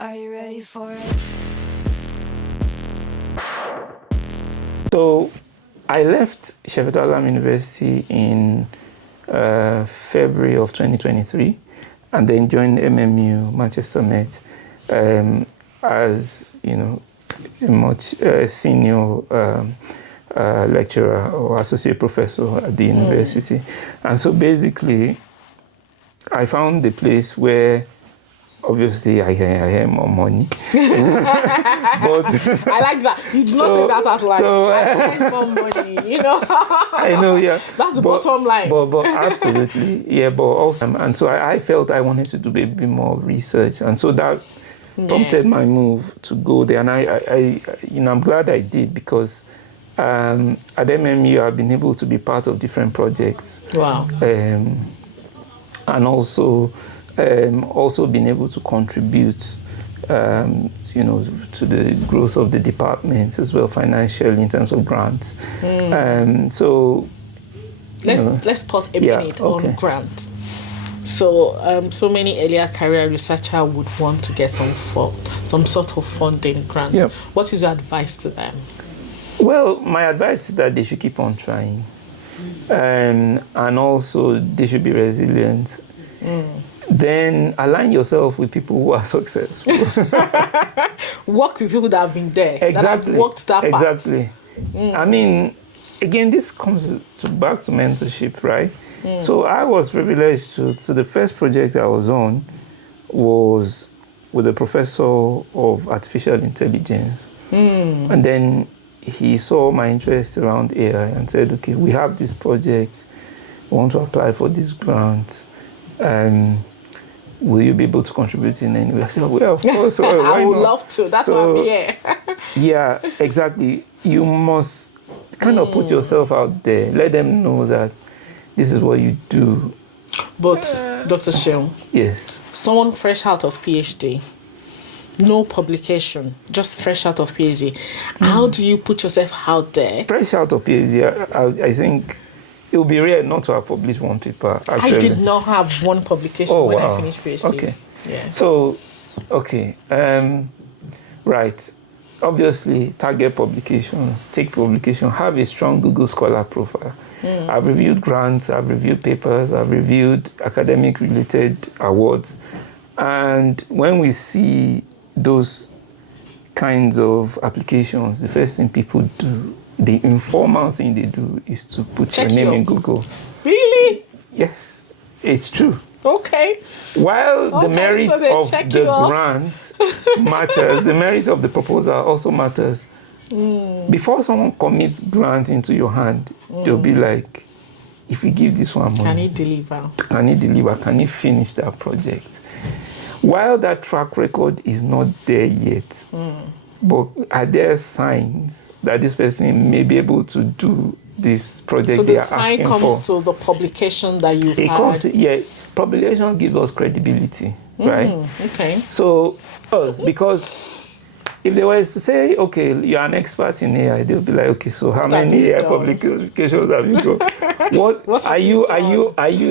Are you ready for it? So I left Sheffield Hallam University in February of 2023 and then joined MMU Manchester Met as, a much senior lecturer or associate professor at the university. And so basically, I found the place where obviously I had more money. But I like that. You do not say that as like, I had more money, I know, yeah. That's the bottom line. But absolutely, yeah. But also, and so I felt I wanted to do a bit more research. And so that prompted my move to go there. And I'm glad I did because at MMU, I've been able to be part of different projects. Wow. And also been able to contribute, to the growth of the department as well financially in terms of grants. So let's pause a minute on grants. So so many earlier career researchers would want to get some sort of funding grant. Yep. What is your advice to them? Well, my advice is that they should keep on trying, and also they should be resilient. Then align yourself with people who are successful. Work with people that have been there. Exactly. That have worked that part. Exactly. I mean, again, this comes back to mentorship, right? So I was privileged to the first project I was on was with a professor of artificial intelligence. And then he saw my interest around AI and said, okay, we have this project. We want to apply for this grant. Will you be able to contribute in any way? I said, well, of course. I would love to. That's why I'm here. Yeah, exactly. You must kind of put yourself out there. Let them know that this is what you do. But, Dr. Sheung, yes, someone fresh out of PhD, no publication, just fresh out of PhD. How do you put yourself out there? Fresh out of PhD, I think it would be rare not to have published one paper. Actually. I did not have one publication when I finished PhD. Okay. Yeah. So, okay. Right. Obviously, target publications, take publication, have a strong Google Scholar profile. I've reviewed grants, I've reviewed papers, I've reviewed academic-related awards. And when we see those kinds of applications, the first thing people do, the informal thing they do is to put your name in Google. Really? Yes, it's true. Okay. While the merit of the grant matters, the merit of the proposal also matters. Before someone commits grant into your hand, they'll be like, if we give this one money, can he deliver? Can he deliver? Can he finish that project? While that track record is not there yet, but are there signs that this person may be able to do this project they are asking for? So the sign comes to the publication that you've had? Publications give us credibility, right? Okay. So, because if they were to say, okay, you're an expert in AI, they'll be like, okay, so how many AI publications have you done? What are you?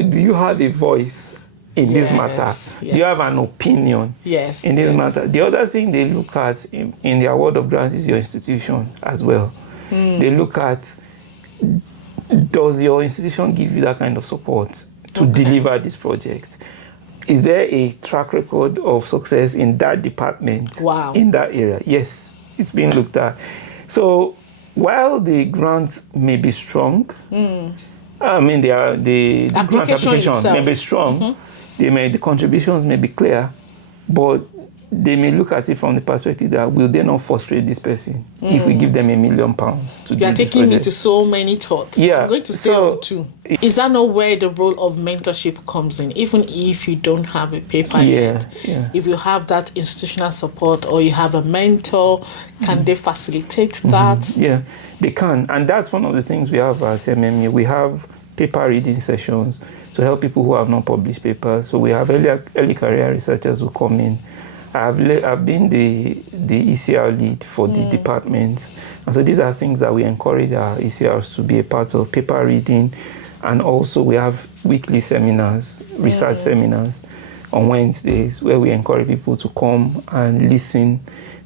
Do you have a voice in this matter? Yes. Do you have an opinion in this matter? The other thing they look at in the award of grants is your institution as well. They look at, does your institution give you that kind of support to deliver this project? Is there a track record of success in that department, in that area? Yes, it's being looked at. So while the grants may be strong, I mean, the grant application may be strong, the contributions may be clear, but they may look at it from the perspective that will they not frustrate this person if we give them £1 million to do. You are taking me to so many thoughts. Yeah. I'm going to say on two. Is that not where the role of mentorship comes in? Even if you don't have a paper yet, if you have that institutional support or you have a mentor, can they facilitate that? Yeah, they can. And that's one of the things we have at MMU. We have paper reading sessions to help people who have not published papers. So we have early career researchers who come in. I've been the ECR lead for the department. And so these are things that we encourage our ECRs to be a part of, paper reading. And also we have weekly seminars, research seminars. on Wednesdays, where we encourage people to come and listen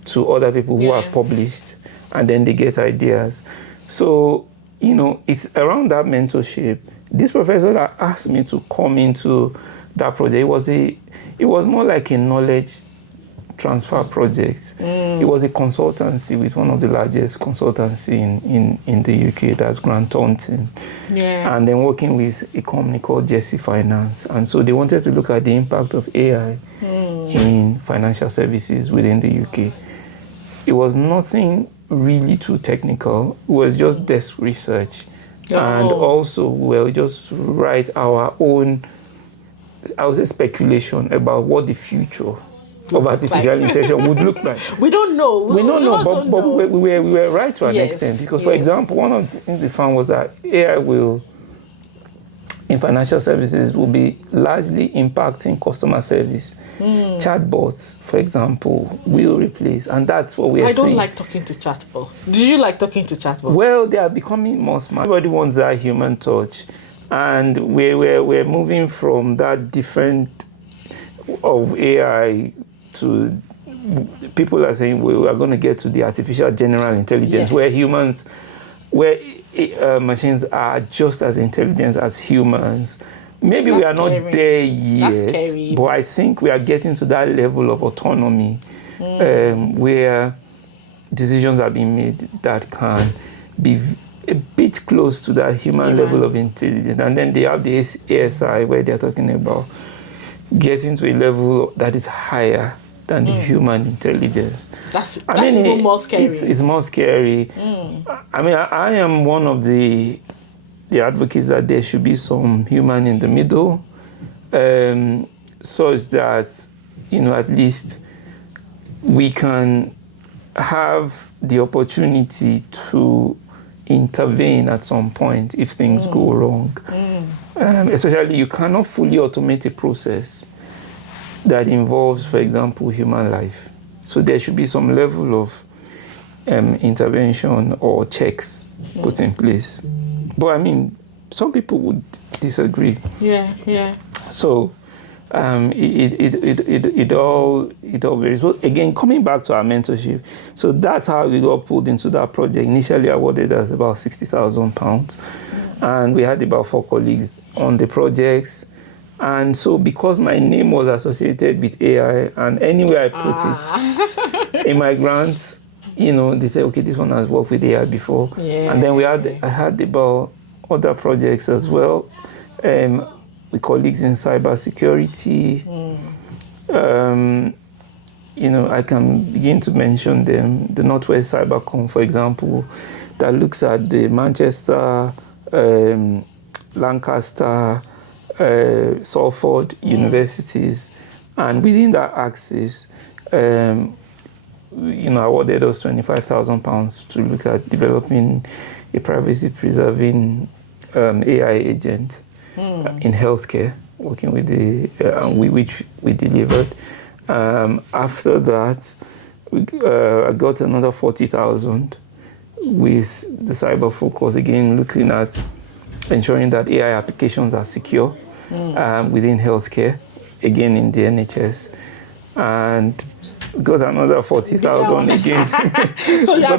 to other people who have published, and then they get ideas. So, it's around that mentorship. This professor that asked me to come into that project, it was more like a knowledge transfer project. It was a consultancy with one of the largest consultancy in the UK, that's Grant Thornton. And then working with a company called Jesse Finance. And so they wanted to look at the impact of AI in financial services within the UK. It was nothing really too technical. It was just desk research. And also, we'll just write our own, I would say, speculation about what the future of artificial intelligence would look like. We don't know. We don't know, but we were right to an extent. Because, for example, one of the things we found was that AI in financial services, will be largely impacting customer service. Chatbots, for example, will replace, and that's what we are seeing. I don't like talking to chatbots. Do you like talking to chatbots? Well, they are becoming more smart. Everybody wants that human touch, and we're moving from that different of AI to people are saying we are going to get to the artificial general intelligence, where machines are just as intelligent as humans. Maybe we are not there yet, but I think we are getting to that level of autonomy where decisions are being made that can be a bit close to that human level of intelligence. And then they have the ASI, where they're talking about getting to a level that is higher than the human intelligence. That's even more scary. It's more scary. I mean, I am one of the advocates that there should be some human in the middle, so that, at least we can have the opportunity to intervene at some point if things go wrong. Especially, you cannot fully automate a process that involves, for example, human life. So there should be some level of intervention or checks put in place. But I mean, some people would disagree. So it all varies. But again, coming back to our mentorship, so that's how we got pulled into that project. Initially awarded us about £60,000, and we had about 4 colleagues on the projects. And so, because my name was associated with AI, and anywhere I put it in my grants, they say, okay, this one has worked with AI before. And then I had about other projects as well, with colleagues in cybersecurity. I can begin to mention them. The Northwest Cybercom, for example, that looks at the Manchester, Lancaster, Salford universities, and within that axis, awarded us £25,000 to look at developing a privacy-preserving AI agent in healthcare, working with which we delivered. After that, I got another 40,000 with the cyber focus, again looking at ensuring that AI applications are secure within healthcare, again in the NHS. And got another 40,000 again. So you're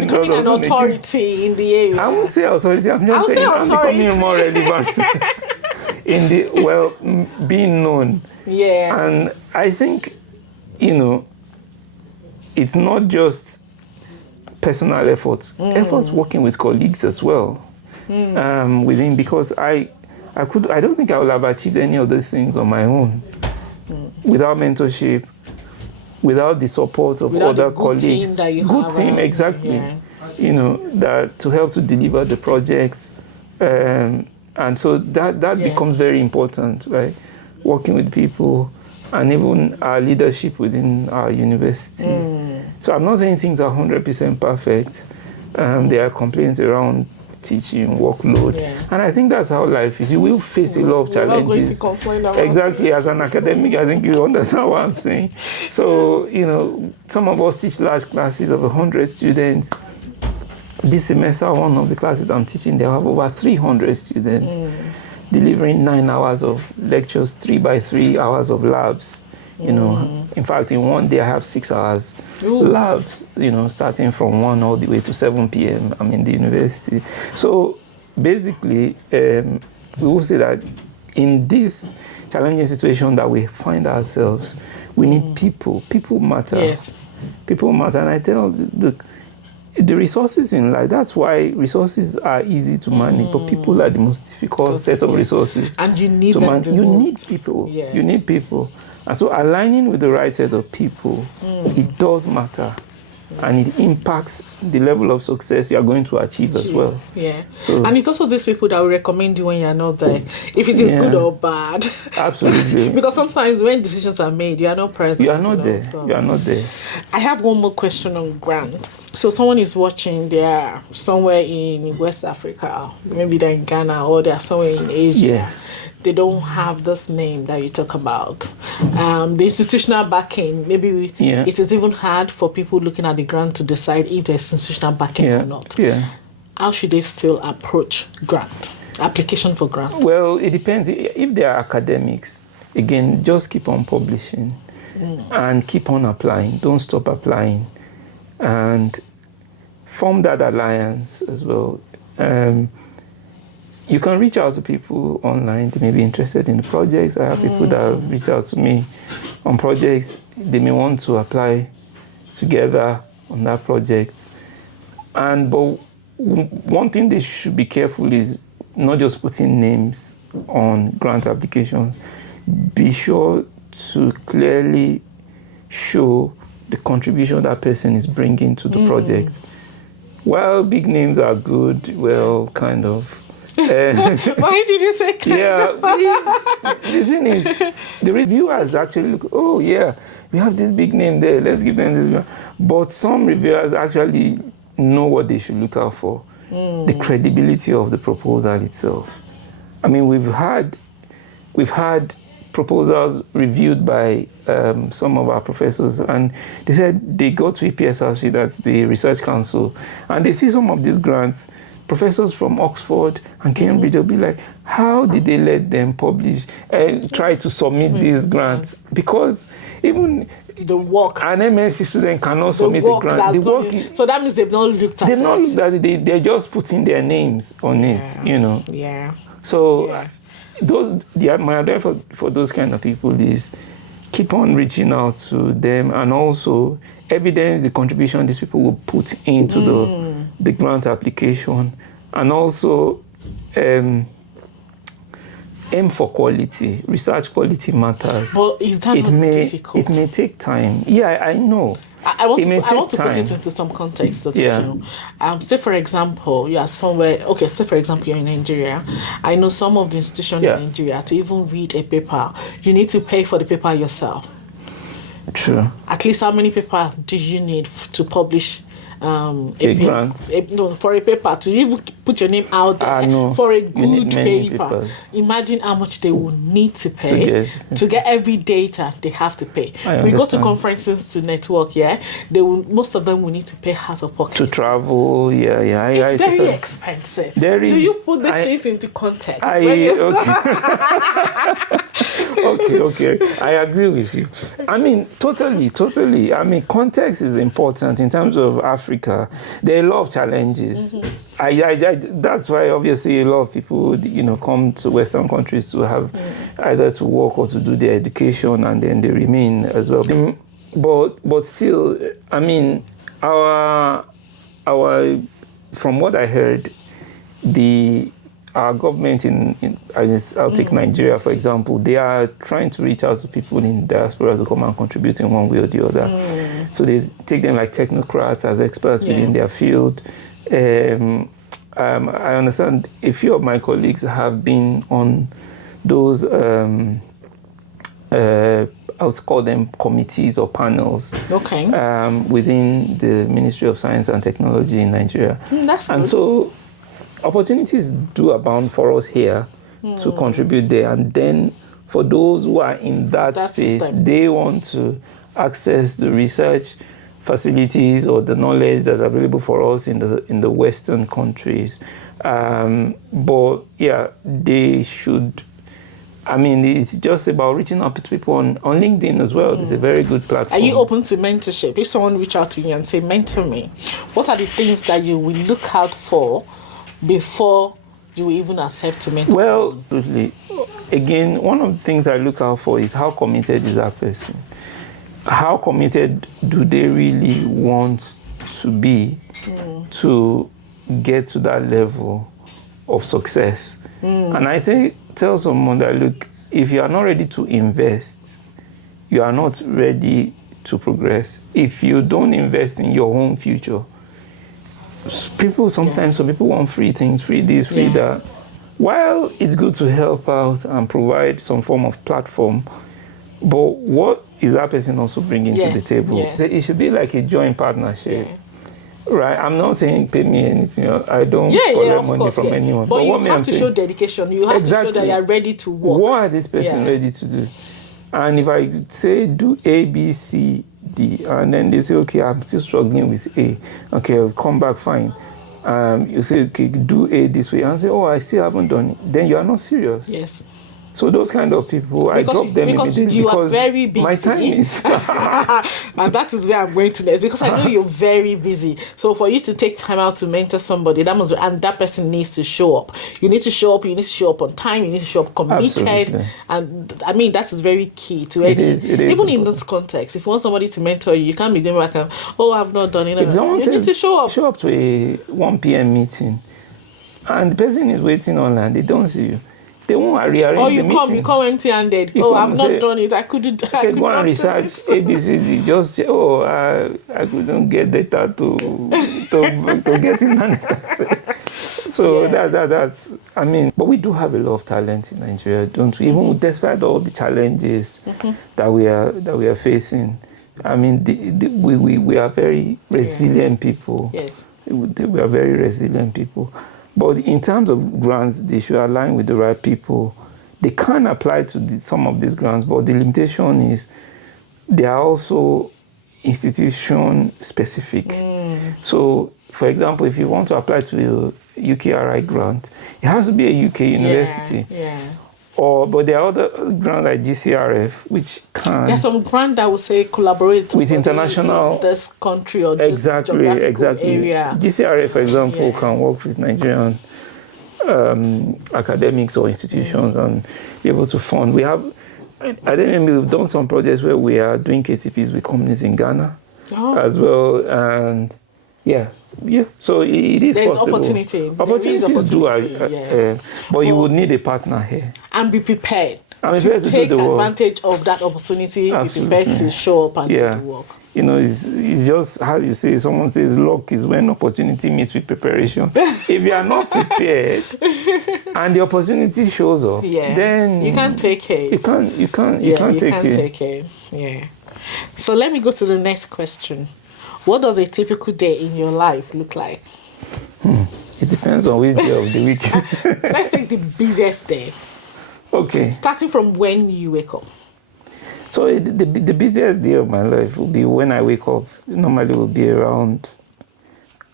becoming an authority in the area. I won't say authority, I'm just saying I'm becoming more relevant in being known. And I think, it's not just personal efforts working with colleagues as well. Because I don't think I would have achieved any of those things on my own without mentorship, without the support of other colleagues. Team that you good have, team, exactly. That to help to deliver the projects, and so that becomes very important, right? Working with people, and even our leadership within our university. So I'm not saying things are 100% perfect. There are complaints around teaching, workload, and I think that's how life is. You will face a lot of challenges. Not going to complain about exactly, as an academic, I think you understand what I'm saying. So, some of us teach large classes of 100 students. This semester, one of the classes I'm teaching, they have over 300 students. delivering 9 hours of lectures, 3 by 3 hours of labs. You know, in fact, in one day I have 6 hours labs, you know, starting from 1 all the way to 7 p.m. I'm in the university. So basically, we will say that in this challenging situation that we find ourselves, we need people. People matter. Yes. People matter. And I tell, look, the resources in life, that's why resources are easy to manage, but people are the most difficult set of resources. And you need to them manage. the You most. need people. Yes. You need people. And so aligning with the right set of people, it does matter. And it impacts the level of success you are going to achieve as well. Yeah. So, and it's also these people that will recommend you when you're not there, if it is good or bad. Absolutely. Because sometimes when decisions are made, you are not present. You are not there. So. You are not there. I have one more question on grant. So someone is watching, they're somewhere in West Africa, maybe they're in Ghana, or they're somewhere in Asia. Yes. They don't have this name that you talk about. The institutional backing, maybe it is even hard for people looking at the grant to decide if there's institutional backing or not. Yeah. How should they still approach grant, application for grant? Well, it depends. If they are academics, again, just keep on publishing and keep on applying. Don't stop applying. And form that alliance as well. You can reach out to people online. They may be interested in the projects. I have people that reach out to me on projects. They may want to apply together on that project. But one thing they should be careful is not just putting names on grant applications. Be sure to clearly show the contribution that person is bringing to the project. Well, big names are good. Well, kind of. Why did you say kind of? The thing is, the reviewers actually look, oh yeah, we have this big name there, let's give them this. But some reviewers actually know what they should look out for. The credibility of the proposal itself. I mean, we've had proposals reviewed by some of our professors, and they said they go to EPSRC, that's the Research Council, and they see some of these grants. Professors from Oxford and Cambridge will be like, how did they let them publish and try to submit these grants? Because even the work, an MSc student cannot submit a grant. So that means they've not looked at it. They've not looked at it. They're just putting their names on it, you know. Yeah. So my advice for those kind of people is keep on reaching out to them, and also evidence the contribution these people will put into the grant application, and also aim for quality. Research quality matters. But is that not difficult? It may take time. Yeah, I know. I want to put it into some context. Say, for example, you are somewhere. Okay, say, for example, you're in Nigeria. I know some of the institutions in Nigeria, to even read a paper, you need to pay for the paper yourself. True. At least how many paper do you need to publish a grant? For a paper, to even put your name out there for a good paper. Imagine how much they will need to pay to get every data they have to pay. We go to conferences to network, most of them will need to pay out of pocket. To travel, it's very expensive. Do you put these things into context? Okay. I agree with you. I mean, totally. I mean, context is important in terms of Africa. There are a lot of challenges. That's why obviously a lot of people, come to Western countries to have either to work or to do their education, and then they remain as well. But still, I mean, our from what I heard, our government I'll take Nigeria, for example, they are trying to reach out to people in diaspora to come and contribute in one way or the other. So they take them like technocrats as experts within their field. I understand a few of my colleagues have been on those, I'll call them committees or panels within the Ministry of Science and Technology in Nigeria. That's good. So opportunities do abound for us here to contribute there. And then for those who are in that space, they want to access the research facilities or the knowledge that's available for us in the Western countries. But yeah, they should. I mean, it's just about reaching out to people on LinkedIn as well. It's a very good platform. Are you open to mentorship? If someone reach out to you and say, mentor me, what are the things that you will look out for before you even accept to mentor someone? Absolutely. Again, one of the things I look out for is how committed is that person? How committed do they really want to be to get to that level of success? And I tell someone that, look, if you are not ready to invest, you are not ready to progress. If you don't invest in your own future, some people want free things, free this, free that. While it's good to help out and provide some form of platform, but what is that person also bringing to the table? It should be like a joint partnership. Right, I'm not saying pay me anything. I don't collect money from anyone. But you have to show dedication. You have to show that you are ready to work. What are this person ready to do? And if I say do A, B, C, D, and then they say, okay, I'm still struggling with A. Okay, I'll come back, fine. You say, okay, do A this way. And I say, oh, I still haven't done it. Then you are not serious. Yes. So those kind of people, I drop them because immediately you are very busy. My time is... And that is where I'm going to next, because I know you're very busy. So for you to take time out to mentor somebody, and that person needs to show up. You need to show up on time, you need to show up committed. Absolutely. And I mean, that is very key to it. Even in this context, if you want somebody to mentor you, you can't be going back and, I've not done it. You need to show up. Show up to a 1 p.m. meeting, and the person is waiting online, they don't see you. They won't rearrange the meeting. You come empty-handed. I've not done it. I couldn't. Go and research ABCD. Just say, I couldn't get data to get internet access. So that's. I mean, but we do have a lot of talent in Nigeria, don't we? Even despite all the challenges that we are facing. I mean, we are very resilient people. Yes. We are very resilient people. But in terms of grants, they should align with the right people. They can apply to some of these grants, but the limitation is they are also institution specific. So, for example, if you want to apply to a UKRI grant, it has to be a UK university. But there are other grants like GCRF, which can... There's some grant that will say collaborate with international... in this country or this geographical area. GCRF, for example, can work with Nigerian academics or institutions and be able to fund. We have... I don't know, we've done some projects where we are doing KTPs with companies in Ghana as well. And so it is There's possible. Opportunities do, but you would need a partner here. And be prepared to take advantage of that opportunity. Absolutely. Be prepared to show up and do the work. You know, it's just how you say, someone says luck is when opportunity meets with preparation. If you are not prepared and the opportunity shows up, then you can't take it. You can't take it. Yeah. So let me go to the next question. What does a typical day in your life look like? It depends on which day of the week. Let's take the busiest day. Okay. Starting from when you wake up. So the busiest day of my life will be when I wake up. Normally will be around...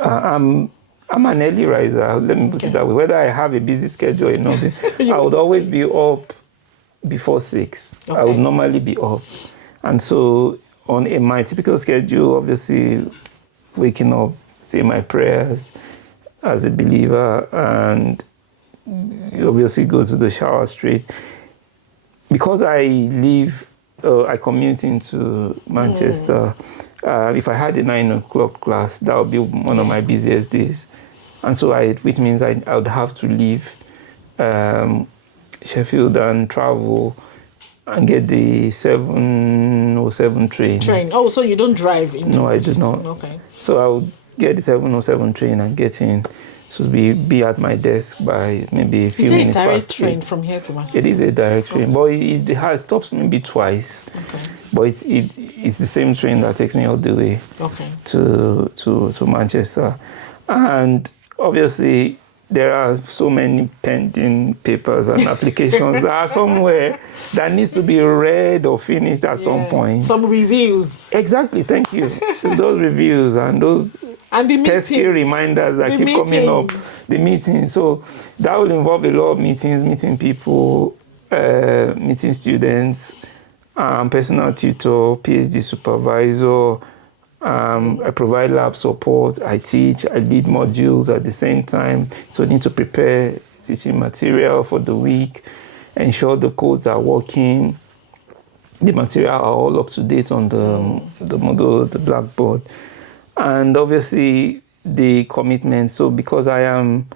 I'm an early riser. Let me put it that way. Whether I have a busy schedule or not, I would always be up before 6. Okay. I would normally be up. And so... on my typical schedule, obviously waking up, say my prayers as a believer, and obviously go to the shower straight. Because I I commute into Manchester, if I had a 9 o'clock class, that would be one of my busiest days. And so which means I would have to leave Sheffield and travel and get the 7:07 train. Oh, so you don't drive into... No, I do not. Okay. So I would get the 7:07 train and get in. So be at my desk by maybe a few minutes past. Is it a direct train from here to Manchester? It is a direct train, but it stops maybe twice. Okay. But it's the same train that takes me all the way to Manchester. And obviously, there are so many pending papers and applications that are somewhere that needs to be read or finished at some point. Some reviews. Exactly, thank you. Those reviews and those pesky reminders that keep coming up. The meetings. So that will involve a lot of meetings, meeting people, meeting students, personal tutor, PhD supervisor. I provide lab support, I teach, I lead modules at the same time. So I need to prepare teaching material for the week, ensure the codes are working, the material are all up to date on the model, the Blackboard. And obviously the commitment. So because I am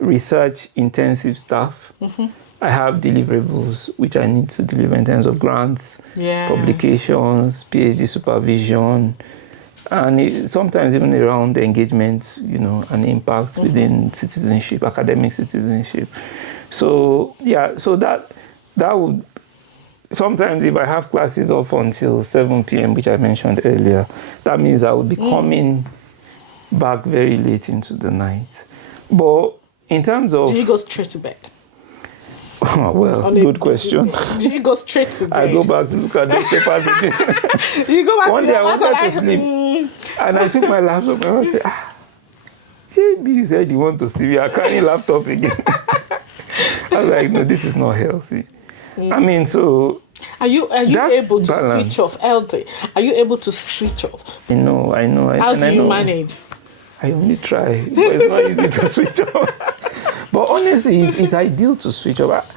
research intensive staff, I have deliverables which I need to deliver in terms of grants, publications, PhD supervision, and sometimes even around the engagement, and impact within citizenship, academic citizenship. So so that would, sometimes if I have classes up until 7 p.m., which I mentioned earlier, that means I would be coming back very late into the night. But in terms of... Do you go straight to bed? Well, good question. Do you go straight to bed? I go back to look at the papers. You go back One day I wanted to sleep, and I took my laptop and I said, JB, you said you want to sleep. I can't laptop again. I was like, no, this is not healthy. I mean, so... Are you able to switch off, LD? Are you able to switch off? I know. How do you manage? I only try, but it's not easy to switch off. But honestly, it's ideal to switch off.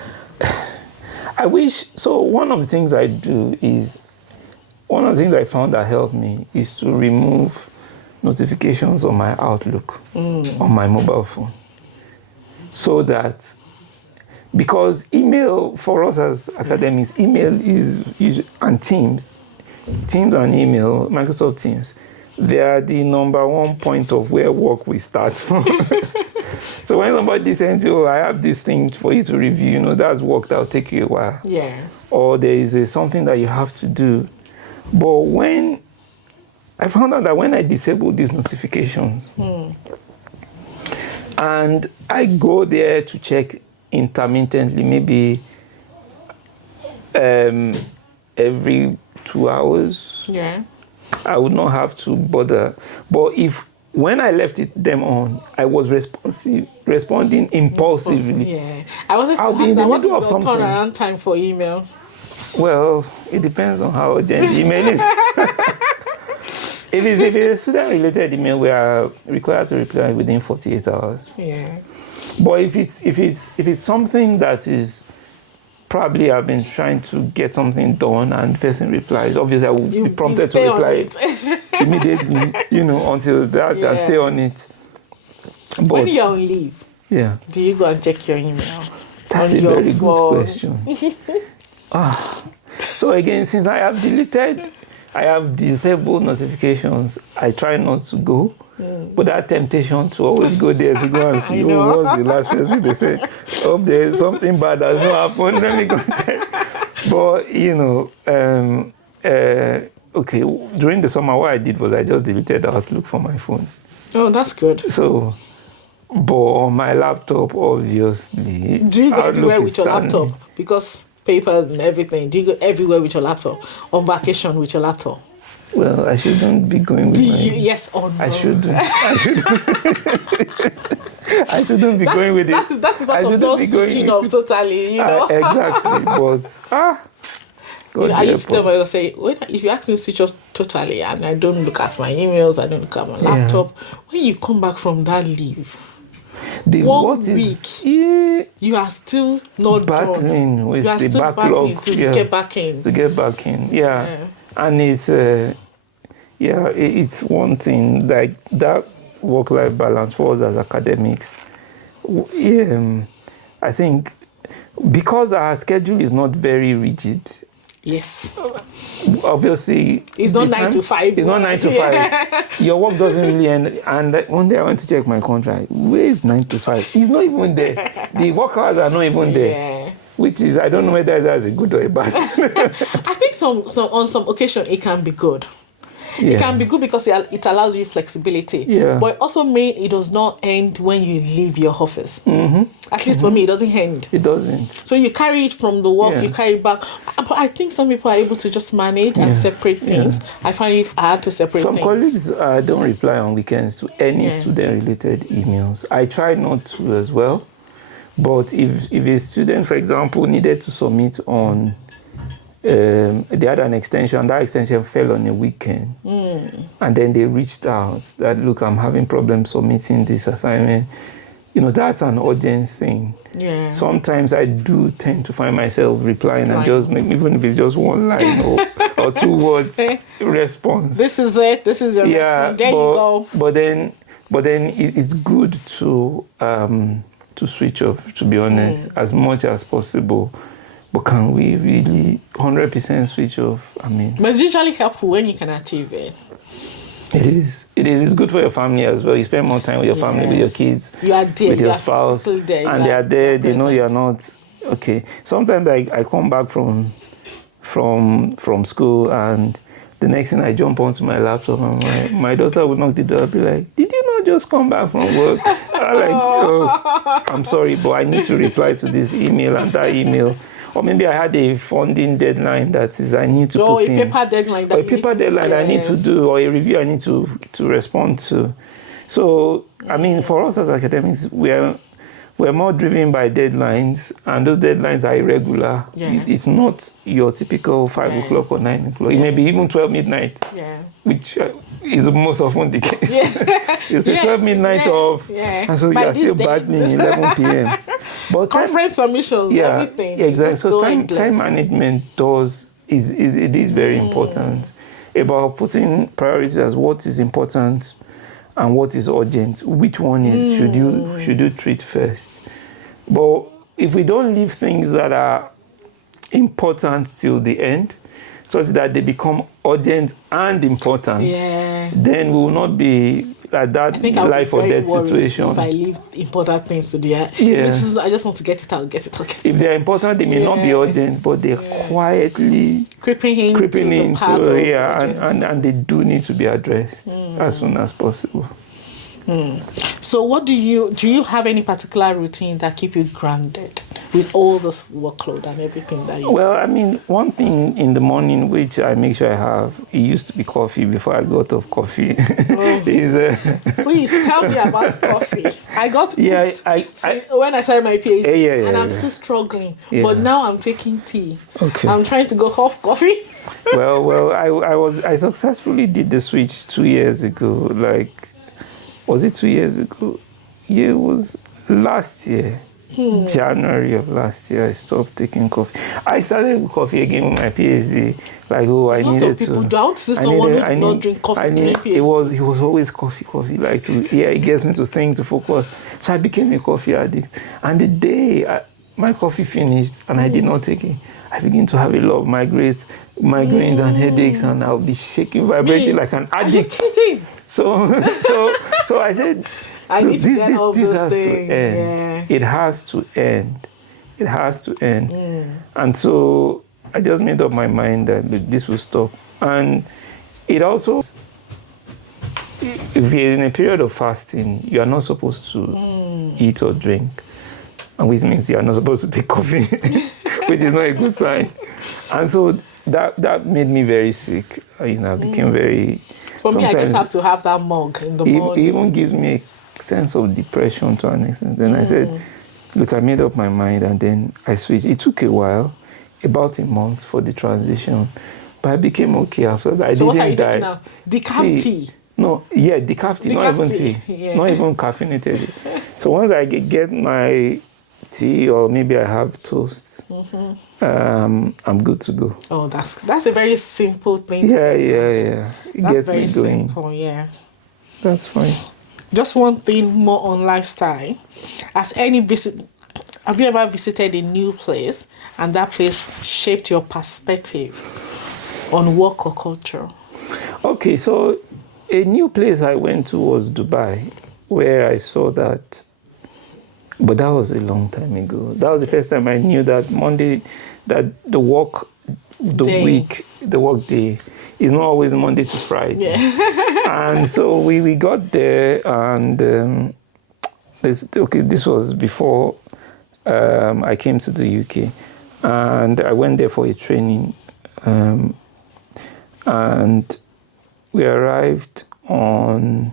I wish, so one of the things I do is, one of the things I found that helped me is to remove notifications on my Outlook, on my mobile phone. So that, because email for us as academics, email is and Teams and email, Microsoft Teams, they are the number one point of where work will start from. So when somebody sends you, I have this thing for you to review, that's work that'll take you a while. Yeah. Or there is something that you have to do. But when I found out that when I disable these notifications, and I go there to check intermittently, maybe every 2 hours. Yeah. I would not have to bother. But when I left them on, I was responding impulsively. Yeah. I wanted to I'll be in the what middle is of the turnaround time for email? Well, it depends on how urgent the email is. If it's a student-related email, we are required to reply within 48 hours. Yeah. But if it's something that is probably I've been trying to get something done and the person replies, obviously I will be prompted to reply immediately, until that and stay on it. But when you're on leave, do you go and check your email? That's a very good question. So again, since I have disabled notifications, I try not to go. But that temptation to always go there to go and see what's the last person they say. Hope there's something bad has not happened. Let me go check. But okay. During the summer, what I did was I just deleted the Outlook from my phone. Oh, that's good. So, but on my laptop, obviously. Do you go everywhere with your laptop? Because papers and everything. Do you go everywhere with your laptop? On vacation with your laptop? Well, I shouldn't be going with yes or no? I shouldn't. I shouldn't be going with it. That's part of not switching off totally, Exactly, but I used to tell myself, say, if you ask me to switch off totally and I don't look at my emails, I don't look at my laptop, when you come back from that leave, 1 week, you are still not battling done. with you are the still backlog battling to get back in. To get back in, and it's one thing, like that work-life balance for us as academics. I think because our schedule is not very rigid. Yes. Obviously, it's not 9 to 5. It's not 9 to 5. Your work doesn't really end. And one day I went to check my contract. Where is 9 to 5? It's not even there. The work hours are not even there. Which is, I don't know whether that's a good or a bad. I think on some occasion it can be good. It can be good because it allows you flexibility. Yeah. But it also means it does not end when you leave your office. At least for me, it doesn't end. It doesn't. So you carry it from the work, you carry it back. But I think some people are able to just manage and separate things. I find it hard to separate some things. Colleagues don't reply on weekends to any student-related emails. I try not to as well. But if a student, for example, needed to submit on, they had an extension, that extension fell on a weekend. And then they reached out that, look, I'm having problems submitting this assignment. You know, that's an urgent thing. Yeah. Sometimes I do tend to find myself replying and just make, even if it's just one line or 2 words response. This is it. This is your response. There you go. But then it's good to switch off, to be honest, as much as possible. But can we really 100% switch off? I mean, but it's usually helpful when you can achieve it. It is. It's good for your family as well. You spend more time with your family, with your kids, you are there, with your spouse, and they are there. They know you are not okay. Sometimes I come back from school, and the next thing I jump onto my laptop, and my daughter would knock the door. I'll be like, "Did you not just come back from work?" I'm like, "Oh, I'm sorry, but I need to reply to this email and that email." Or maybe I had a funding deadline that is I need to put in. Or a paper deadline. Or a paper deadline I need to do, or a review I need to respond to. So, I mean, for us as academics, we're more driven by deadlines, and those deadlines are irregular. Yeah. It's not your typical 5 o'clock or 9 o'clock. It may be even 12 midnight, which is most often the case. You say 12 midnight and so you are still battling 11 p.m. But conference submissions, everything. Exactly. So time management it is very important about putting priorities as what is important and what is urgent. Which one is should you treat first? But if we don't leave things that are important till the end, such that they become urgent and important, then we will not be at that life or death situation. If I leave important things to the end, I just want to get it out. If they are important, they may not be urgent, but they're quietly creeping into and they do need to be addressed as soon as possible. So what do you have any particular routine that keep you grounded with all this workload and everything that you I mean, one thing in the morning which I make sure I have, it used to be coffee before I got off coffee. Please tell me about coffee. I got when I started my PhD and I'm still struggling. But now I'm taking tea. Okay. I'm trying to go off coffee. I successfully did the switch 2 years ago. Was it 2 years ago? Yeah, it was last year. January of last year, I stopped taking coffee. I started with coffee again with my PhD. I needed to. A lot of people don't. Someone who did not drink coffee during PhD. It was always coffee. It gets me to think, to focus. So I became a coffee addict. And the day my coffee finished and I did not take it, I began to have a lot of migraines and headaches, and I'll be shaking, vibrating like an addict. So I said, I need to get off this thing. It has to end. It has to end. And so I just made up my mind that this will stop. And it also, if you're in a period of fasting, you are not supposed to eat or drink, and which means you are not supposed to take coffee, which is not a good sign. And so that made me very sick. I became very. For me, I just have to have that mug in the morning. It even gives me a sense of depression to an extent. Then I said, look, I made up my mind, and then I switched. It took a while, about a month for the transition, but I became okay after that. So what are you taking now? Decaf tea? No, decaf tea, not even tea. Not even caffeinated. So once I get my tea, or maybe I have toast, I'm good to go. Oh, that's a very simple thing. Yeah. That's very simple. Yeah. That's fine. Just one thing more on lifestyle. Have you ever visited a new place and that place shaped your perspective on work or culture? Okay, so a new place I went to was Dubai, where I saw that. But that was a long time ago. That was the first time I knew that Monday, that the work day it's not always Monday to Friday. Yeah. And so we got there, and this was before I came to the UK, and I went there for a training, and we arrived on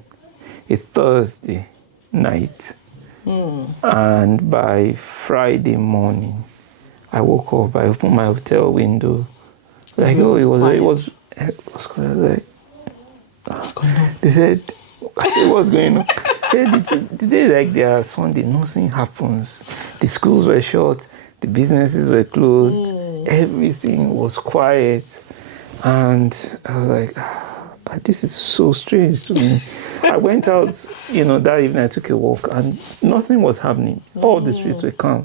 a Thursday night, and by Friday morning, I woke up. I opened my hotel window. Like, it was like, what's going on? They said, what's going on? Said today, like their Sunday, nothing happens. The schools were shut, the businesses were closed, everything was quiet, and I was like, this is so strange to me. I went out, that evening. I took a walk, and nothing was happening. All the streets were calm.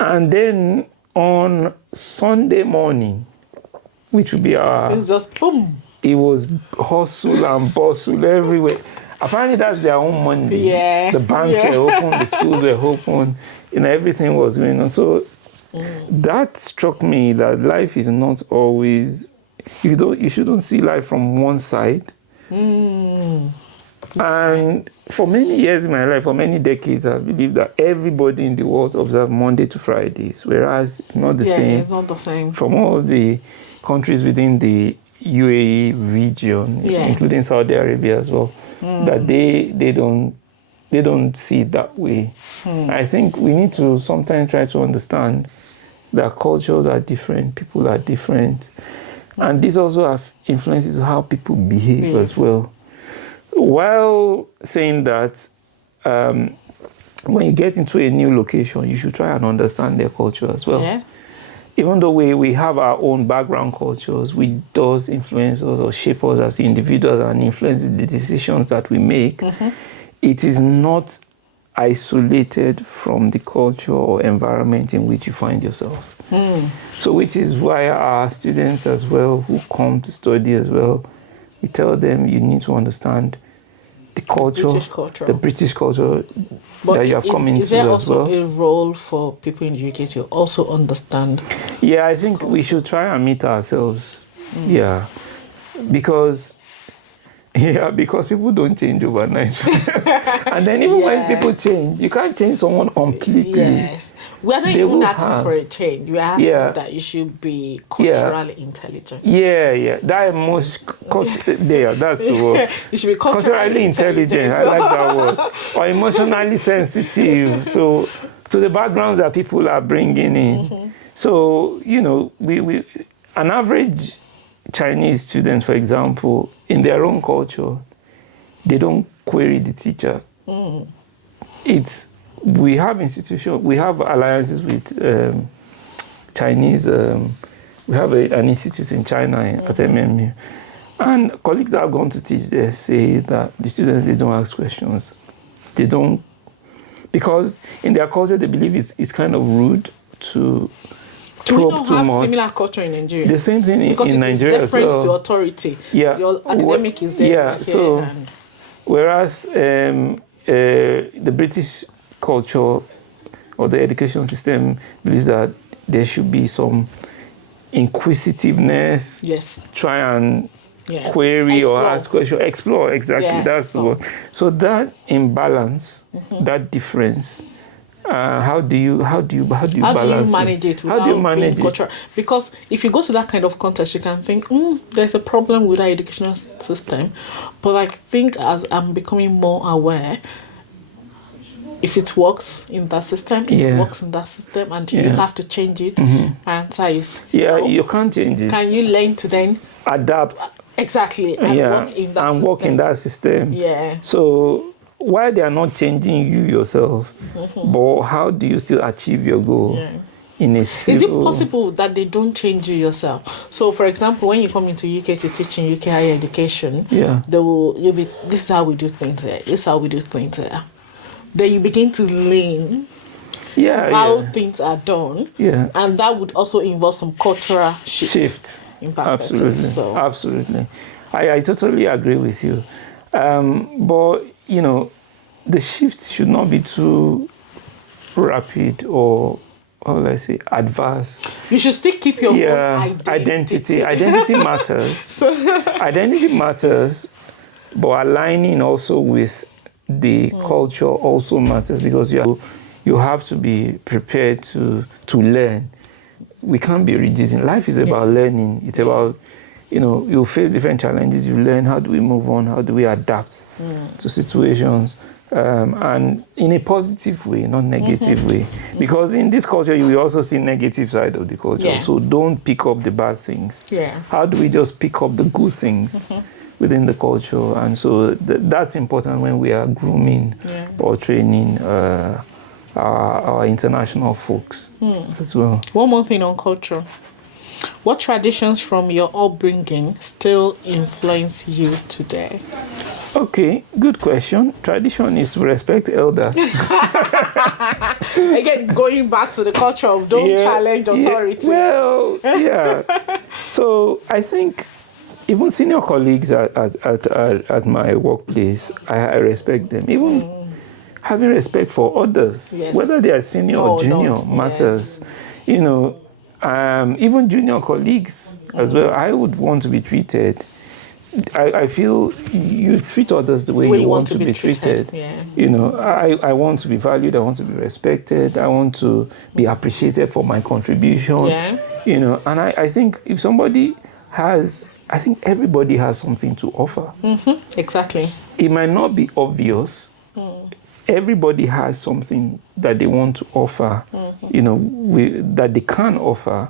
And then on Sunday morning, which would be it's just boom. It was hustle and bustle everywhere. Apparently, that's their own Monday. Yeah. The banks were open, the schools were open, everything was going on. So that struck me that life is not always. You shouldn't see life from one side. And for many years in my life, for many decades, I believe that everybody in the world observes Monday to Fridays, whereas it's not the same. Yeah, it's not the same. From all the countries within the UAE region, including Saudi Arabia as well, that they don't see it that way. I think we need to sometimes try to understand that cultures are different, people are different, and this also influences how people behave as well. While saying that, when you get into a new location, you should try and understand their culture as well. Yeah. Even though we have our own background cultures, which does influence us or shape us as individuals and influence the decisions that we make, it is not isolated from the culture or environment in which you find yourself. So which is why our students as well who come to study as well, we tell them you need to understand the culture, the British culture that you have come into as well. Is there also a role for people in the UK to also understand? Yeah, I think we should try and meet ourselves. Yeah, because people don't change overnight. And then even when people change, you can't change someone completely. Yes. We are not even asking for a change. We are asking that you should be culturally intelligent. Yeah. That most that's the word. You should be culturally intelligent. I like that word. Or emotionally sensitive to the backgrounds that people are bringing in. So, we an average Chinese student, for example, in their own culture, they don't query the teacher. We have institutions, we have alliances with Chinese. We have an institute in China at MMU, and colleagues that have gone to teach there say that the students, they don't ask questions. They don't, because in their culture they believe it's kind of rude to. Do we not have similar culture in Nigeria? The same thing in Nigeria because it is deference to authority. Yeah. Your academic is there. Yeah. So, whereas the British culture or the education system believes that there should be some inquisitiveness. Yes. Try and query or ask questions. Explore, exactly. That's the word. So that imbalance, that difference. How do you manage it? How do you manage it? Because if you go to that kind of context, you can think, there's a problem with our educational system. But I think as I'm becoming more aware, if it works in that system, it works in that system, and you have to change it. My answer is you can't change it. Can you learn to then adapt? Exactly, and work in that system. Yeah. So why they are not changing you yourself, but how do you still achieve your goal in a civil... Is it possible that they don't change you yourself? So, for example, when you come into UK to teach in UK higher education, you'll be, this is how we do things there, this is how we do things there. Then you begin to learn to how things are done, and that would also involve some cultural shift in perspective. Absolutely. I totally agree with you. But the shift should not be too rapid or what will I say, adverse. You should still keep your own identity. Identity matters. Identity matters, but aligning also with the culture also matters, because you have to be prepared to learn. We can't be rigid. Life is about learning. It's about, you face different challenges. You learn, how do we move on? How do we adapt to situations? And in a positive way, not negative way. Because in this culture, you will also see negative side of the culture. Yeah. So don't pick up the bad things. Yeah. How do we just pick up the good things within the culture? And so that's important when we are grooming or training our international folks as well. One more thing on culture. What traditions from your upbringing still influence you today? Okay, good question. Tradition is to respect elders. Again, going back to the culture of don't challenge authority. So I think even senior colleagues at my workplace, I respect them. Even having respect for others, whether they are senior or junior, matters. Even junior colleagues as well, I would want to be treated. I feel you treat others the way you want to be treated. I want to be valued. I want to be respected. I want to be appreciated for my contribution. And I think if somebody has, I think everybody has something to offer. Exactly. It might not be obvious. Everybody has something that they want to offer, that they can offer.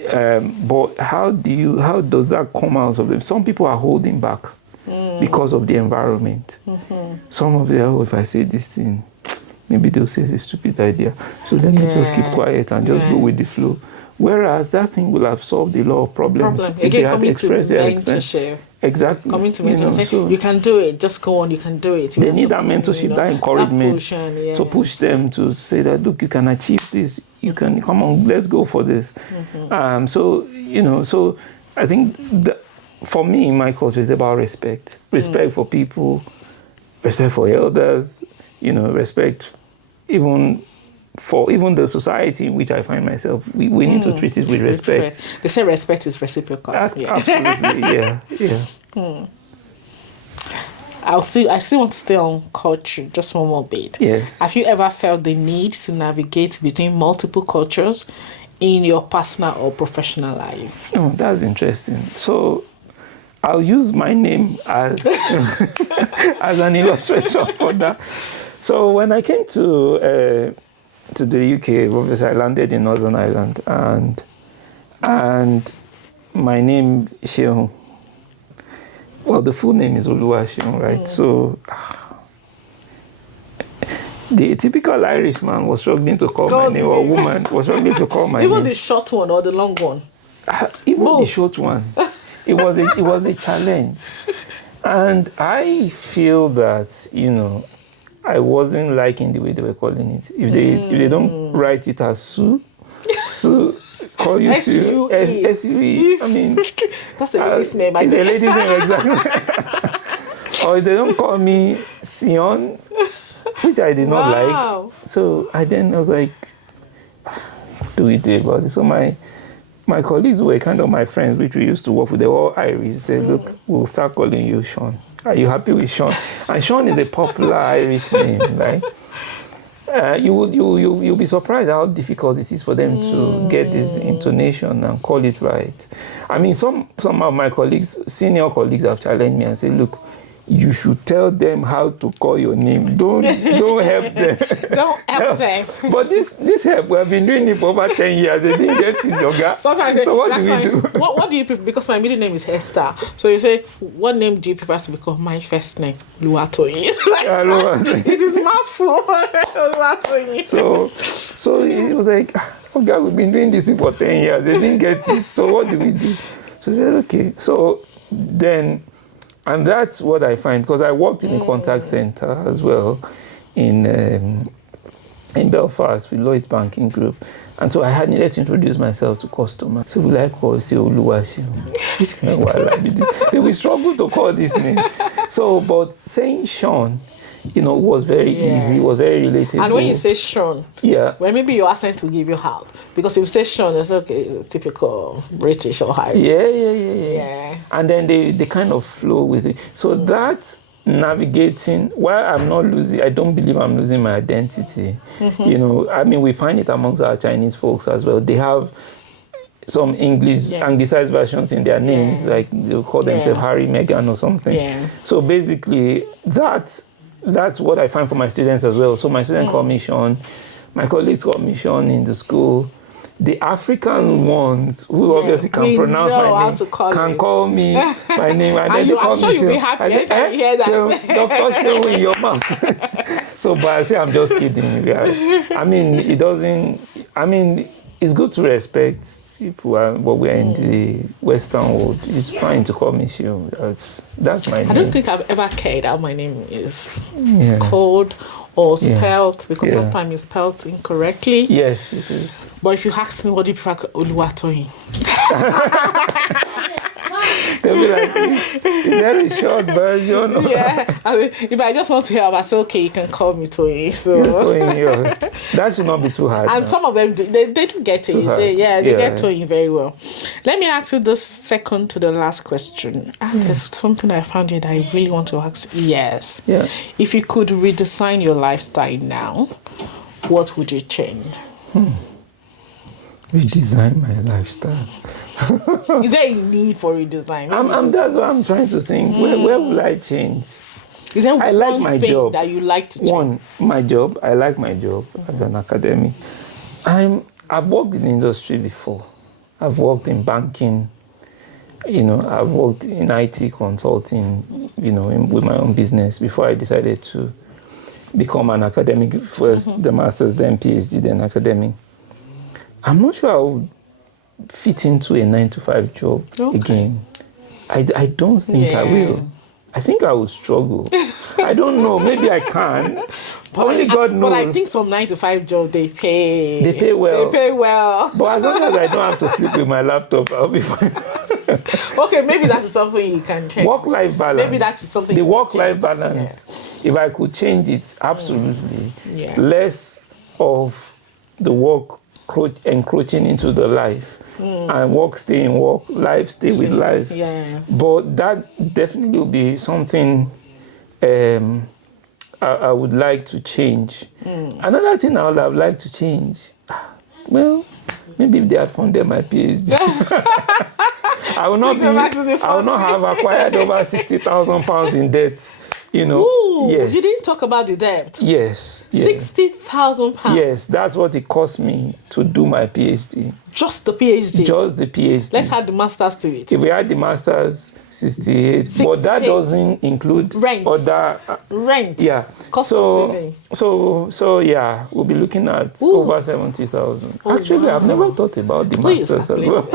But how does that come out of them? Some people are holding back because of the environment. Some of them, if I say this thing, maybe they'll say it's a stupid idea. So let me just keep quiet and just go with the flow. Whereas that thing will have solved a lot of problems. Again, coming to mentorship. Exactly. Coming to mentorship. So you can do it. Just go on. You can do it. They need that mentorship, that encouragement to push them to say that, look, you can achieve this. You can, come on, let's go for this. So I think for me, my culture is about respect. Respect for people, respect for elders, respect even for the society in which I find myself. We need to treat it with respect. They say respect is reciprocal. Absolutely, I still want to stay on culture, just one more bit. Yes. Have you ever felt the need to navigate between multiple cultures in your personal or professional life? Oh, that's interesting. So I'll use my name as as an illustration for that. So when I came to the UK, obviously I landed in Northern Ireland, and my name Sheon. Well, the full name is Oluwaseun, right? So the typical Irishman was struggling to call my name, or woman was struggling to call my name. Even the short one or the long one? Even the short one. It was a challenge. And I feel that, I wasn't liking the way they were calling it. If they don't write it as Sue, call you Sue, S-U-E. I mean, that's a lady's name. It's a lady's name, exactly. Or if they don't call me Sion, which I did not like. So I was like, what do we do about it? So my colleagues were kind of my friends, which we used to work with. They were all Irish. They said, look, we'll start calling you Sean. Are you happy with Sean? And Sean is a popular Irish name, right? You'll be surprised how difficult it is for them to get this intonation and call it right. I mean, some of my colleagues, senior colleagues, have challenged me and said, look, you should tell them how to call your name. Don't help them. Don't help them. But this help, we have been doing it for over 10 years. They didn't get it, Yoga. So what do we do? What do you prefer? Because my middle name is Esther. So you say, what name do you prefer to be called? My first name, Luatoyin. It is a mouthful. Luatoyin. So it was like, oh God, we've been doing this for 10 years. They didn't get it. So what do we do? So I said, okay. So then, and that's what I find, because I worked in a contact center as well in Belfast with Lloyd's Banking Group. And so I had needed to introduce myself to customers. So we like call say Oluwaseun. Which kind of they will struggle to call this name. So, but saying Sean, was very easy, was very relatable. And when you say Sean, well, maybe your accent will give you help. Because if you say Sean, it's okay, it's typical British or high. Yeah. And then they kind of flow with it. So that navigating, while I don't believe I'm losing my identity. We find it amongst our Chinese folks as well. They have some anglicized versions in their names, like they'll call themselves Harry, Meghan or something. So basically, that's what I find for my students as well. So my students call me Sean, my colleagues call me Sean in the school. The African ones who obviously can pronounce my name can call me my name, and then they call me. I'm sure you'll be happy anytime you hear that. Dr. Shehu in your mouth. So, but I say I'm just kidding. It's good to respect people, but we're in the Western world. It's fine to call me Shehu. That's my name. I don't think I've ever cared how my name is called or spelled, because sometimes it's spelled incorrectly. Yes, it is. But if you ask me, what do you prefer, Oluwatoyin? They'll be like, is there a short version? If I just want to help, I say, okay, you can call me Toyin. So Toyin, that should not be too hard. And some of them, they do get it. They get Toyin very well. Let me ask you the second to the last question. And there's something I found here that I really want to ask. Yes. Yeah. If you could redesign your lifestyle now, what would you change? Redesign my lifestyle. Is there a need for redesign? That's what I'm trying to think. Where will I change? Is there I like my job that you like to change? My job. I like my job as an academic. I've worked in the industry before. I've worked in banking. I've worked in IT consulting. With my own business before I decided to become an academic. First the master's, then PhD, then academic. I'm not sure I would fit into a 9-to-5 job again. I don't think I will. I think I will struggle. I don't know. Maybe I can. Only God knows. But I think some 9-to-5 jobs, they pay. They pay well. They pay well. But as long as I don't have to sleep with my laptop, I'll be fine. Okay, maybe that's something you can change. Work-life balance. Maybe that's something. The work-life balance. If I could change it, absolutely. Less of the work encroaching into the life, and work stay in work, life stay with life. But that definitely will be something I would like to change. Another thing I would have liked to change, well, maybe if they had funded my PhD, I will not have acquired over £60,000 in debt. Ooh, you didn't talk about the debt. Yes. £60,000. Yes, that's what it cost me to do my PhD. Just the PhD? Just the PhD. Let's add the master's to it. If we add the master's, 68. But that doesn't include rent. Other rent. Yeah. Cost of living. So yeah, we'll be looking at over 70,000. Actually, wow. I've never thought about the master's as well.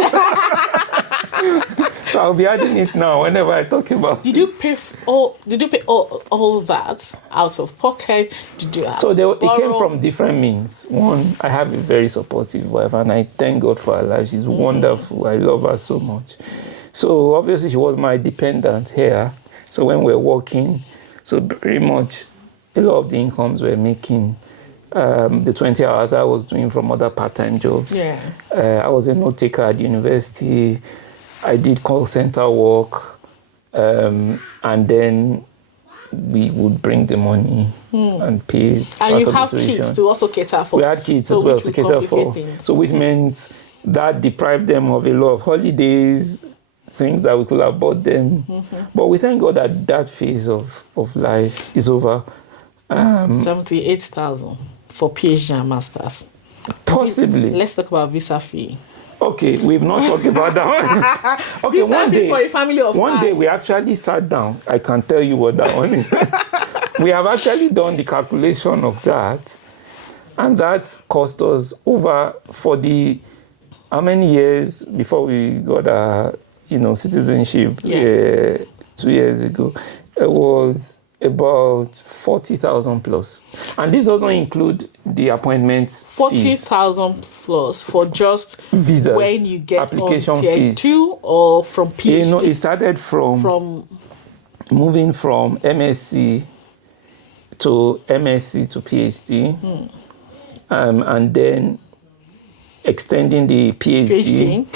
So I'll be adding it now whenever I talk about Did you pay all that out of pocket? Did you have it came from different means. One, I have a very supportive wife, and I thank God for her life. She's wonderful. I love her so much. So obviously she was my dependent here. So when we're working, so pretty much a lot of the incomes we're making, the 20 hours I was doing from other part-time jobs. Yeah. I was a note taker at university. I did call center work, and then we would bring the money and pay. And you have kids to also cater for. We had kids as well to cater for. So which means that deprived them of a lot of holidays, things that we could have bought them. But we thank God that phase of life is over. 78,000 for PhD and masters. Possibly. Let's talk about visa fee. Okay, we've not talked about that one. Okay, one day for a family of one day we actually sat down. I can tell you what that one is. We have actually done the calculation of that, and that cost us over for the how many years before we got our citizenship 2 years ago. It was about 40,000 plus, and this doesn't include the appointments. 40,000 plus for just visas, when you get application on tier fees. 2 or from PhD. It started from moving from MSc to MSc to PhD, and then extending the PhD,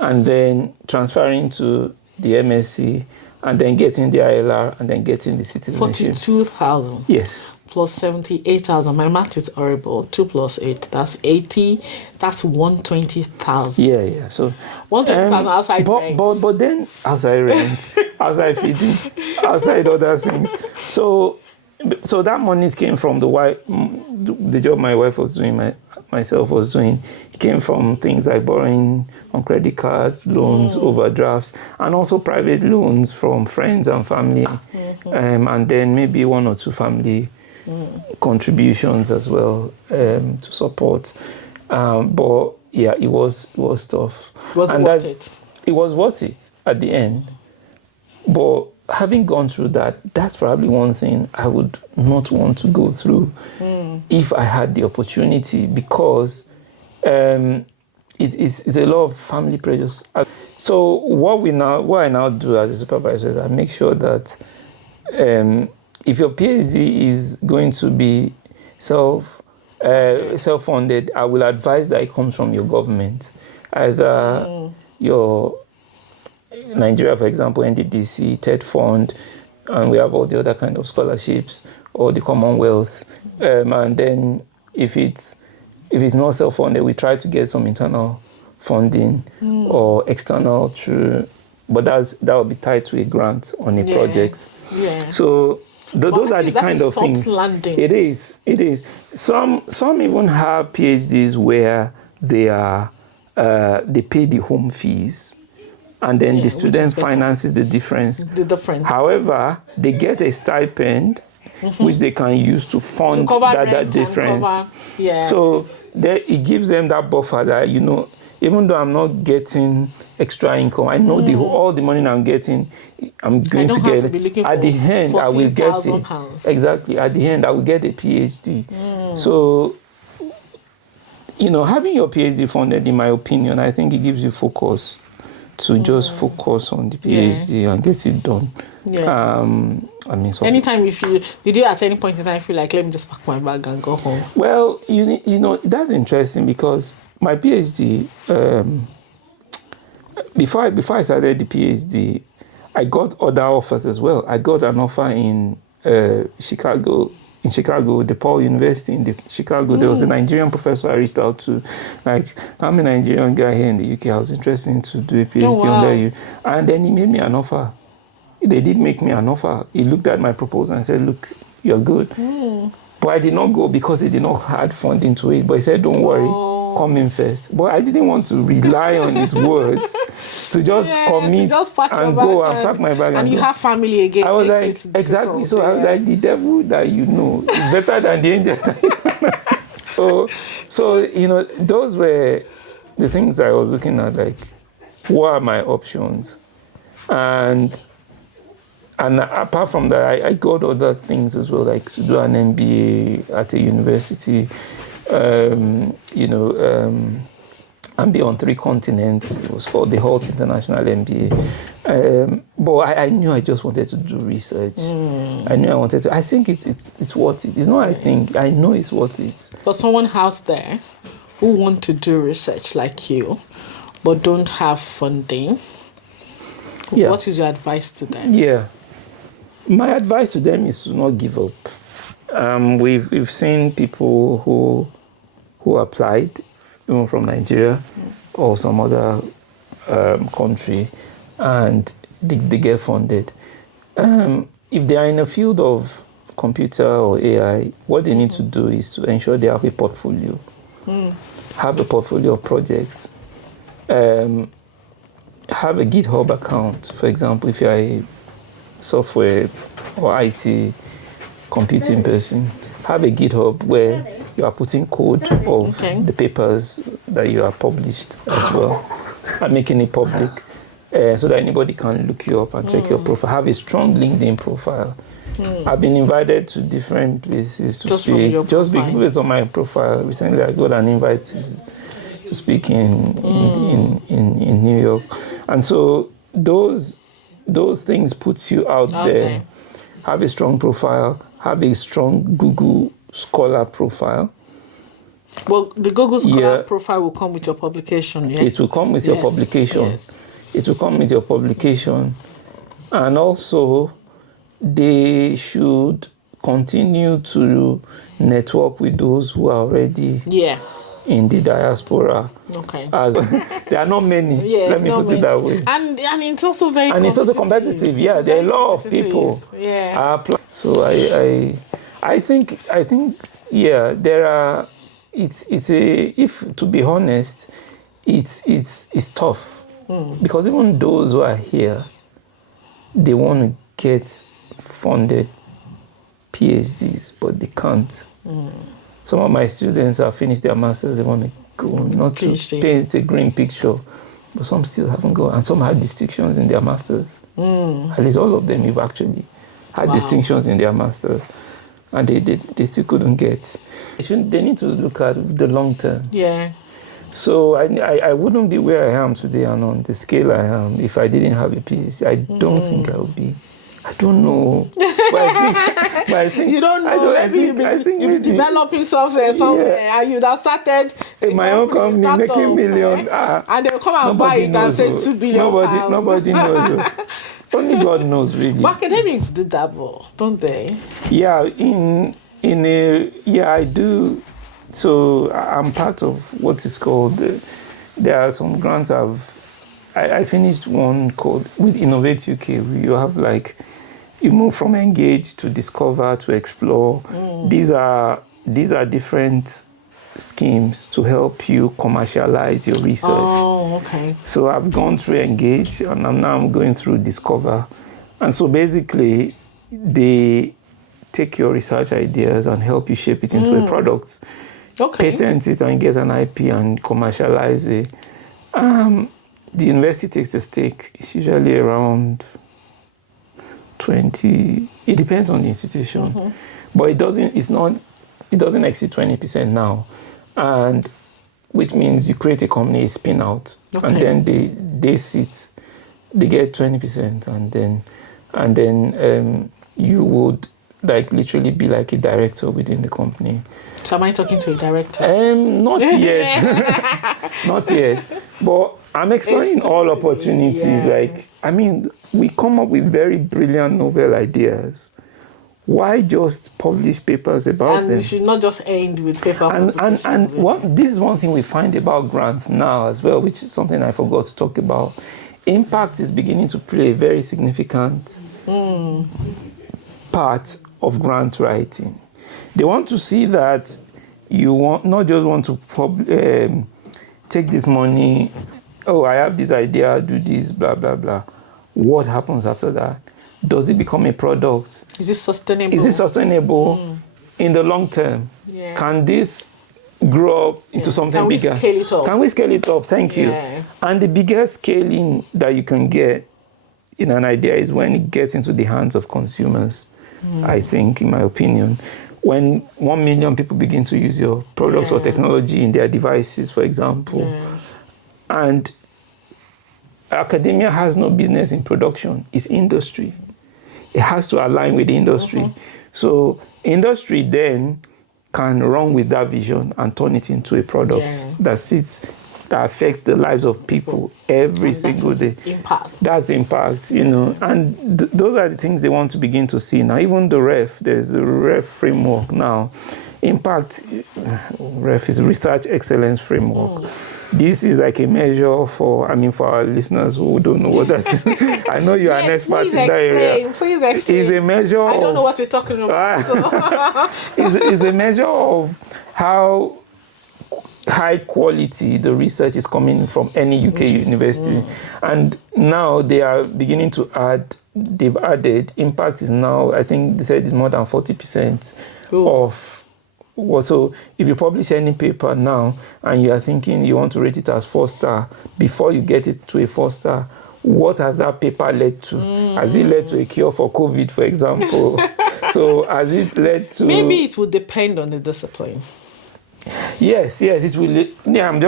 and then transferring to the MSc, and then getting the ILR, and then getting the citizenship. 42,000. Yes. Plus 78,000. My math is horrible. 2 plus 8. That's 80. That's 120,000. Yeah. So 120,000 outside rent. But then outside rent, outside feeding, outside other things. So that money came from the job my wife was doing, myself was doing. It came from things like borrowing on credit cards, loans, overdrafts, and also private loans from friends and family, and then maybe 1 or 2 family contributions as well to support. But yeah, it was tough. Was it worth it? It was worth it at the end. But having gone through that, that's probably one thing I would not want to go through if I had the opportunity, because it's a lot of family pressures. So what I now do as a supervisor is I make sure that if your PhD is going to be self-funded, I will advise that it comes from your government, either your Nigeria, for example, NDDC, TED Fund, and we have all the other kind of scholarships, or the Commonwealth. And then if it's not self-funded, we try to get some internal funding or external through, but that will be tied to a grant on a project. Yeah. So those are the kind of things. Landing. It is. Some even have PhDs where they pay the home fees, and then the student finances the difference. However, they get a stipend which they can use to fund that difference. So it gives them that buffer that, even though I'm not getting extra income, I know all the money I'm getting, I'm going to get it. At the end, I will get it. Exactly. At the end, I will get a PhD. So, having your PhD funded, in my opinion, I think it gives you focus to just focus on the PhD and get it done. Anytime did you at any point in time feel like, let me just pack my bag and go home? Well, that's interesting, because my PhD, before I started the PhD, I got other offers as well. I got an offer in Chicago, DePaul University in Chicago. There was a Nigerian professor I reached out to. Like, I'm a Nigerian guy here in the UK. I was interested to do a PhD under you. And then he made me an offer. They did make me an offer. He looked at my proposal and said, look, you're good. But I did not go because they did not add funding to it. But he said, don't worry, come in first. But I didn't want to rely on his words to just commit and go and pack my bag. And you have family again. I was like, exactly. So I was like, the devil that is better than the angel. So those were the things I was looking at, like, what are my options? And apart from that, I got other things as well, like to do an MBA at a university, and be on 3 continents. It was called the Holt International MBA. But I knew I just wanted to do research. I knew I wanted to. I think it's worth it. It's not I think. I know it's worth it. For someone out there who want to do research like you, but don't have funding, what is your advice to them? Yeah. My advice to them is to not give up. We've seen people who applied, even from Nigeria or some other country, and they get funded. If they are in a field of computer or AI, what they need to do is to ensure they have a portfolio. Have a portfolio of projects. Have a GitHub account. For example, if you're a software or IT computing person, have a GitHub where you are putting code of the papers that you have published as well, and making it public, so that anybody can look you up and check your profile. Have a strong LinkedIn profile. I've been invited to different places to speak. Just because on my profile, recently I got an invite to speak in New York, and so those things puts you out there. have a strong profile, have a strong Google Scholar profile. Well, the Google Scholar profile will come with your publication, yeah? It will come with your publication. Yes. It will come with your publication. And also, they should continue to network with those who are already in the diaspora. Okay. As there are not many. Let me put it that way. And it's also very competitive. It's also competitive. Yeah, there are a lot of people. Yeah. So I think there are. It's a, if to be honest, it's tough because even those who are here, they want to get funded PhDs, but they can't. Some of my students have finished their masters. They want to go, not PhD. To paint a green picture, but some still haven't gone, and some had distinctions in their masters. At least all of them have actually had distinctions in their masters. And they still couldn't get. They need to look at the long term. Yeah. So I wouldn't be where I am today and on the scale I am if I didn't have a PhD. I don't think I would be. I don't know. But I think you don't know. You've been developing software somewhere and you'd have started my own company making millions. And they'll come and buy it and say $2 billion. Nobody knows. Only God knows, really. But academics do dabble, don't they? Yeah, I do. So I'm part of what is called. There are some grants I finished one called with Innovate UK. You have you move from engage to discover to explore. These are different schemes to help you commercialize your research. Oh, okay. So I've gone through engage and now I'm going through discover. And so basically they take your research ideas and help you shape it into a product. Okay. Patent it and get an IP and commercialize it. The university takes a stake. It's usually around 20. It depends on the institution, but it doesn't exceed 20% now, and which means you create a company, a spin out, and then they get 20%, and then you would literally be like a director within the company. So am I talking to a director? Not yet. Not yet. But I'm exploring all opportunities. We come up with very brilliant novel ideas. Why just publish papers about them? And it should not just end with paper publications. This is one thing we find about grants now as well, which is something I forgot to talk about. Impact is beginning to play a very significant part of grant writing. They want to see that you not just want to take this money, I have this idea, do this, blah, blah, blah. What happens after that? Does it become a product? Is it sustainable? In the long term? Yeah. Can this grow up into something bigger? Can we scale it up? Can we scale it up? Thank you. And the biggest scaling that you can get in an idea is when it gets into the hands of consumers, I think, in my opinion. When 1 million people begin to use your products or technology in their devices, for example. And academia has no business in production. It's industry. It has to align with the industry. So industry then can run with that vision and turn it into a product that affects the lives of people every single day. Impact. That's impact, And those are the things they want to begin to see now. Even the REF, there's a REF framework now. Impact, REF is Research Excellence Framework. This is like a measure for our listeners who don't know what that is. I know you are an expert in that area. Please explain. It's a measure I don't know what you're talking about. It's a measure of how high quality the research is coming from any UK university. And now they are beginning to they've added, impact is now, I think they said it's more than 40% of. So if you publish any paper now and you are thinking you want to rate it as 4-star, before you get it to a 4-star, what has that paper led to? Has it led to a cure for COVID, for example? So has it led to... Maybe it would depend on the discipline. Yes, it will. Yeah, I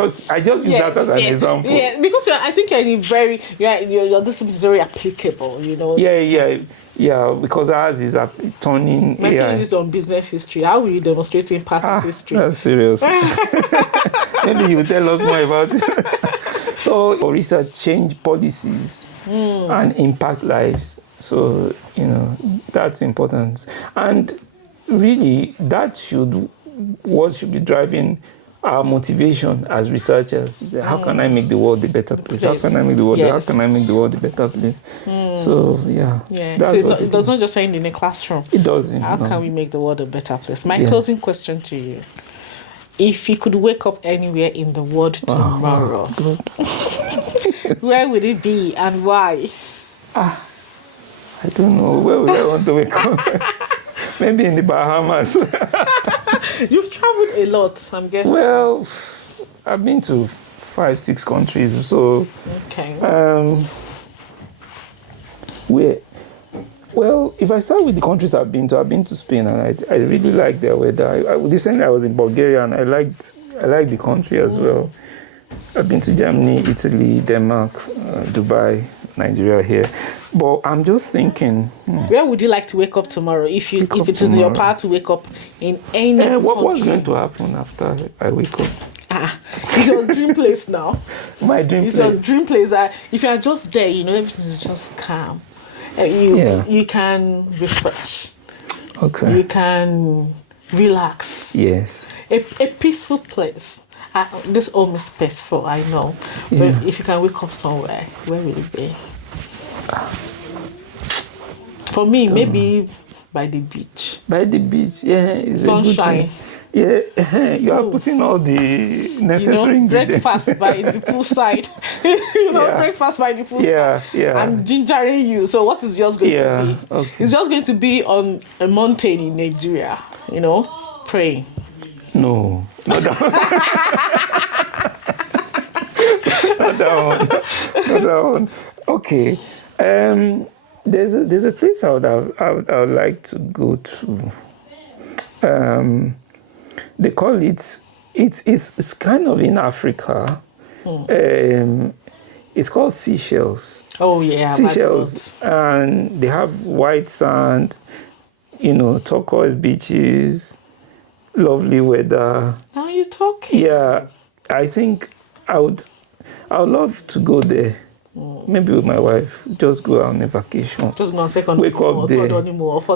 just use that as an example. Yeah, because I think you're in a very, your discipline is very applicable, Yeah, because ours is turning My AI. PhD is on business history. How will you demonstrate impact with history? That's serious. Maybe you tell us more about it. So, research change policies and impact lives. So, that's important. And really, what should be driving our motivation as researchers. How can I make the world a better place? How can I make the world? How can I make the world a better place? So yeah. So it does not just end in a classroom. It doesn't. How can we make the world a better place? My closing question to you: if you could wake up anywhere in the world tomorrow, where would it be and why? I don't know. Where would I want to wake up? Maybe in the Bahamas. You've traveled a lot, I'm guessing. Well, I've been to 5-6 countries. So, okay. Well, if I start with the countries I've been to Spain, and I really like their weather. Recently, I was in Bulgaria, and I liked the country as well. I've been to Germany, Italy, Denmark, Dubai, Nigeria here. But I'm just thinking, where would you like to wake up tomorrow if it is in your power to wake up in any country? What's going to happen after I wake up? It's your dream place now. My dream place. It's your dream place. If you are just there, everything is just calm. You can refresh. Okay. You can relax. Yes. A peaceful place. This home is peaceful, I know. But if you can wake up somewhere, where will it be? For me, maybe by the beach. By the beach, yeah. Sunshine. Yeah, you are putting all the necessary ingredients. Breakfast by the poolside. Breakfast by the poolside. Yeah. I'm gingering you. So what is yours going to be? Okay. It's just going to be on a mountain in Nigeria, praying. No, not that one. Not that one. Okay. There's a place I would like to go to. They call it's kind of in Africa. It's called Seychelles. Oh yeah, Seychelles, and they have white sand, turquoise beaches, lovely weather. Now you're talking. Yeah, I think I would love to go there. Maybe with my wife, just go on a vacation. Just go on second wake up there.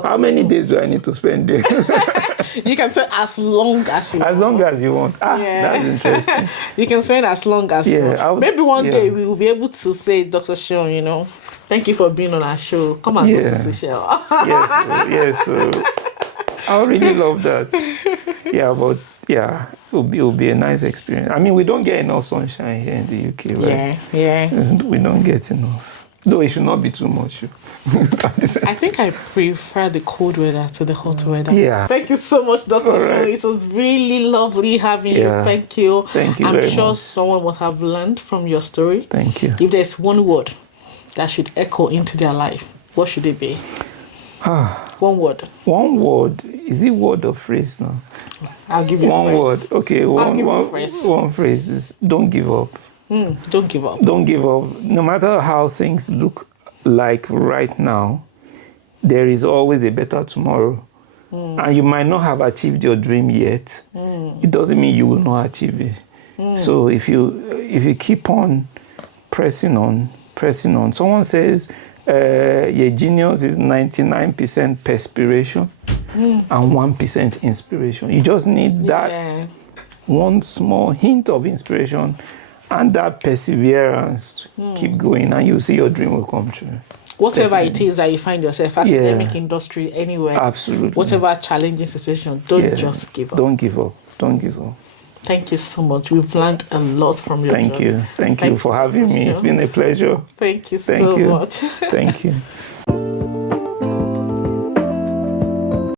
How many days do I need to spend there? You can spend as long as you want. As long as you want. That's interesting. You can spend as long as you want. Maybe one day we will be able to say, Dr. Sean, thank you for being on our show. Come and go to Seychelles. Yes. I would really love that. It will be a nice experience. I mean, we don't get enough sunshine here in the UK, right? Yeah. We don't get enough. Though it should not be too much. I think I prefer the cold weather to the hot weather. Yeah. Thank you so much, Dr. Sean. It was really lovely having you. Thank you. Thank you. I'm sure someone would have learned from your story. Thank you. If there's one word that should echo into their life, what should it be? One word. One word. Is it word or phrase now? I'll give you one word. Okay, one phrase is don't give up. Don't give up. Don't give up. No matter how things look like right now, there is always a better tomorrow. And you might not have achieved your dream yet. It doesn't mean you will not achieve it. So if you keep on pressing on. Someone says your genius is 99% perspiration and 1% inspiration. You just need that one small hint of inspiration and that perseverance to keep going, and you see your dream will come true. Whatever it is that you find yourself, academic, industry, anywhere, absolutely, whatever challenging situation, don't just give up. Don't give up. Thank you so much. We've learned a lot from your journey. Thank you for having me. It's been a pleasure. Thank you so much. Thank you.